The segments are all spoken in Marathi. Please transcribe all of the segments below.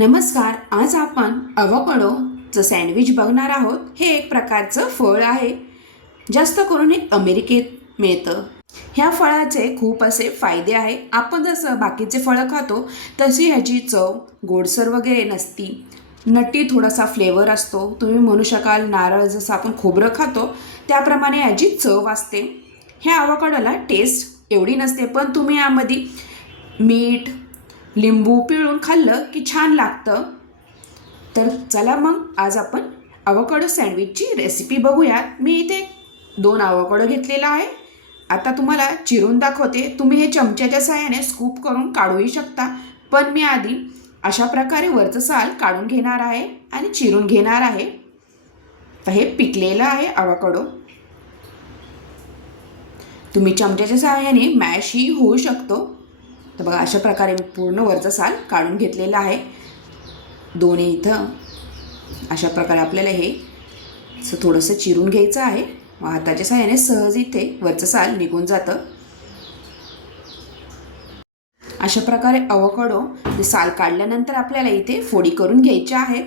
नमस्कार. आज आपण अवोकाडोचं सँडविच बघणार आहोत. हे एक प्रकारचं फळ आहे. जास्त करून हे अमेरिकेत मिळतं. ह्या फळाचे खूप असे फायदे आहे. आपण जसं बाकीचे फळं खातो तशी ह्याची चव गोडसर वगैरे नसती. नटी थोडासा फ्लेवर असतो. तुम्ही म्हणू शकाल नारळ जसं आपण खोबरं खातो त्याप्रमाणे याची चव असते. ह्या अवोकाडोला टेस्ट एवढी नसते, पण तुम्ही यामध्ये मीठ लिंबू पिळून खाल्लं की छान लागतं. तर चला मग आज आपण अवोकाडो सँडविचची रेसिपी बघूयात. मी इथे 2 अवोकाडो घेतलेला आहे. आता तुम्हाला चिरून दाखवते. तुम्ही हे चमच्याच्या साहाय्याने स्कूप करून काढूही शकता, पण मी आधी अशा प्रकारे वरचं साल काढून घेणार आहे आणि चिरून घेणार आहे. तर हे पिकलेलं आहे अवोकाडो. तुम्ही चमच्याच्या साहाय्याने मॅशही होऊ शकतो. तर बघा अशा प्रकारे मी पूर्ण वरचं साल काढून घेतलेलं आहे. दोन्ही इथं अशा प्रकारे आपल्याला हे थोडंसं चिरून घ्यायचं आहे. हाताच्या साहाय्याने सहज इथे वरचं साल निघून जातं. अशा प्रकारे अवोकाडो ते साल काढल्यानंतर आपल्याला इथे फोडी करून घ्यायच्या आहे.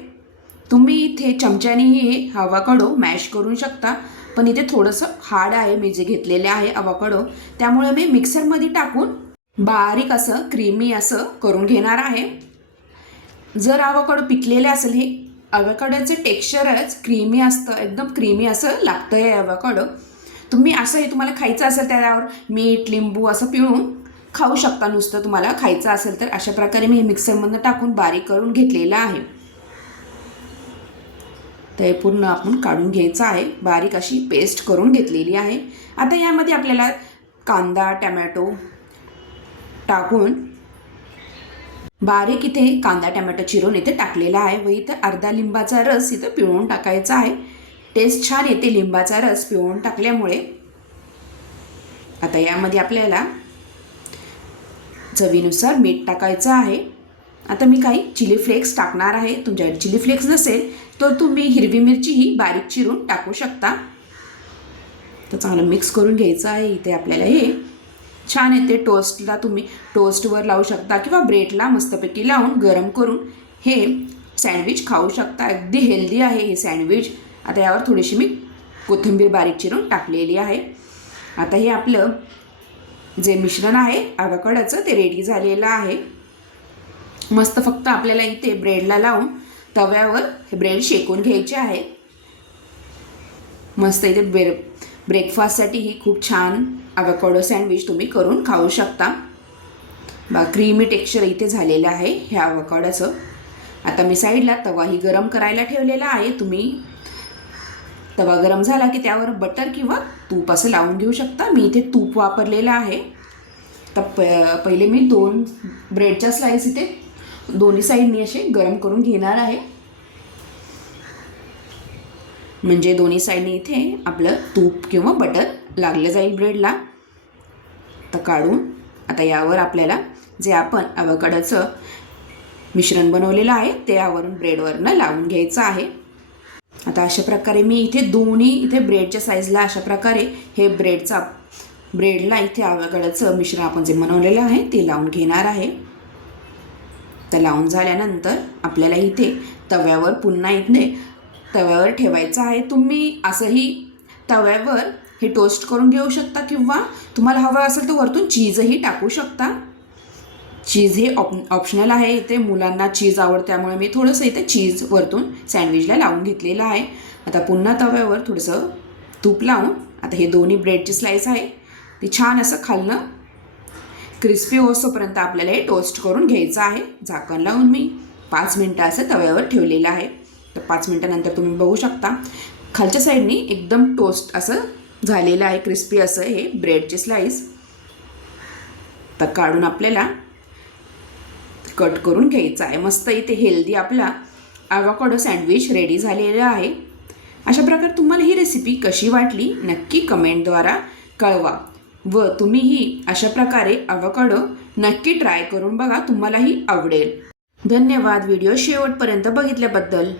तुम्ही इथे चमच्यानेही हे अवोकाडो मॅश करू शकता, पण इथे थोडंसं हार्ड आहे मी जे घेतलेले आहे अवोकाडो, त्यामुळे मी मिक्सरमध्ये टाकून बारीक असं क्रीमी असं करून घेणार आहे. जर अवोकाडो पिकलेले असेल, हे अवोकाडोचं टेक्स्चरच क्रीमी असतं, एकदम क्रीमी असं लागतं हे अवोकाडो. तुम्ही असं हे तुम्हाला खायचं असेल त्यावर मीठ लिंबू असं पिळून खाऊ शकता. नुसतं तुम्हाला खायचं असेल तर अशा प्रकारे मी मिक्सरमधनं टाकून बारीक करून घेतलेलं आहे. तर हे पूर्ण आपण काढून घ्यायचं आहे. बारीक अशी पेस्ट करून घेतलेली आहे. आता यामध्ये आपल्याला कांदा टमॅटो टाकून बारीक इथे कांदा टमॅटो चिरून इथे टाकलेला आहे व इथं अर्धा लिंबाचा रस इथं पिळून टाकायचा आहे. टेस्ट छान येते लिंबाचा रस पिळून टाकल्यामुळे. आता यामध्ये आपल्याला चवीनुसार मीठ टाकायचं आहे. आता मी काही चिली फ्लेक्स टाकणार आहे. तुमच्याकडे चिली फ्लेक्स नसेल तर तुम्ही हिरवी मिरचीही बारीक चिरून टाकू शकता. तर चांगलं मिक्स करून घ्यायचं आहे. इथे आपल्याला हे छान येते. टोस्टला तुम्ही टोस्टवर लावू शकता किंवा ब्रेडला मस्तपैकी लावून गरम करून हे सँडविच खाऊ शकता. अगदी हेल्दी आहे हे सँडविच. आता यावर थोडीशी मी कोथिंबीर बारीक चिरून टाकलेली आहे. आता हे आपलं जे मिश्रण आहे अवोकाडोचं ते रेडी झालेलं आहे. मस्त फक्त आपल्याला इथे ब्रेडला लावून तव्यावर हे ब्रेड शेकून घ्यायचे आहे. मस्त इथे ब्रेकफास्टसाठी ही खूप छान अवोकाडो सँडविच तुम्ही करून खाऊ शकता. क्रीमी टेक्स्चर इथे झालेलं आहे ह्या अवोकाडोचं. आता मी साईडला तवाही गरम करायला ठेवलेला आहे. तुम्ही तवा गरम झाला की त्यावर बटर किंवा तूप असं लावून घेऊ शकता. मी इथे तूप वापरलेलं आहे. तर पहिले मी 2 ब्रेडच्या स्लाईस इथे दोन्ही साईडनी असे गरम करून घेणार आहे. म्हणजे दोन्ही साईडनी इथे आपलं तूप किंवा बटर लागलं जाईल ब्रेडला. तर काढून आता यावर आपल्याला जे आपण अवोकाडोचं मिश्रण बनवलेलं आहे ते यावरून ब्रेडवरनं लावून घ्यायचं आहे. आता अशा प्रकारे मी इथे दोन्ही इथे ब्रेडच्या साईजला अशा प्रकारे हे ब्रेडला इथे अवोकाडोचं मिश्रण आपण जे बनवलेलं आहे ते लावून घेणार आहे. तर लावून झाल्यानंतर आपल्याला इथे तव्यावर पुन्हा इथे तव्यावर ठेवायचं आहे. तुम्ही असंही तव्यावर हे टोस्ट करून घेऊ शकता किंवा तुम्हाला हवं असेल तर वरतून चीजही टाकू शकता. चीज हे ऑप्शनल आहे. इथे मुलांना चीज आवडतं त्यामुळे मी थोडंसं इथे चीज वरतून सँडविचला लावून घेतलेलं आहे. आता पुन्हा तव्यावर थोडंसं तूप लावून आता हे दोन्ही ब्रेडची स्लाईस आहे ती छान असं खालनं क्रिस्पी होईपर्यंत आपल्याला हे टोस्ट करून घ्यायचं आहे. झाकण लावून मी 5 मिनटं असं तव्यावर ठेवलेलं आहे. तर 5 मिनटानंतर तुम्ही बघू शकता खालच्या साईडनी एकदम टोस्ट असं झालेलं आहे, क्रिस्पी असं हे ब्रेडचे स्लाईस. तर काढून आपल्याला कट करून घ्यायचं आहे. मस्त इथे हेल्दी आपला अवोकाडो सँडविच रेडी झालेलं आहे. अशा प्रकारे तुम्हाला ही रेसिपी कशी वाटली नक्की कमेंटद्वारा कळवा व तुम्हीही अशा प्रकारे अवोकाडो नक्की ट्राय करून बघा, तुम्हालाही आवडेल. धन्यवाद व्हिडिओ शेवटपर्यंत बघितल्याबद्दल.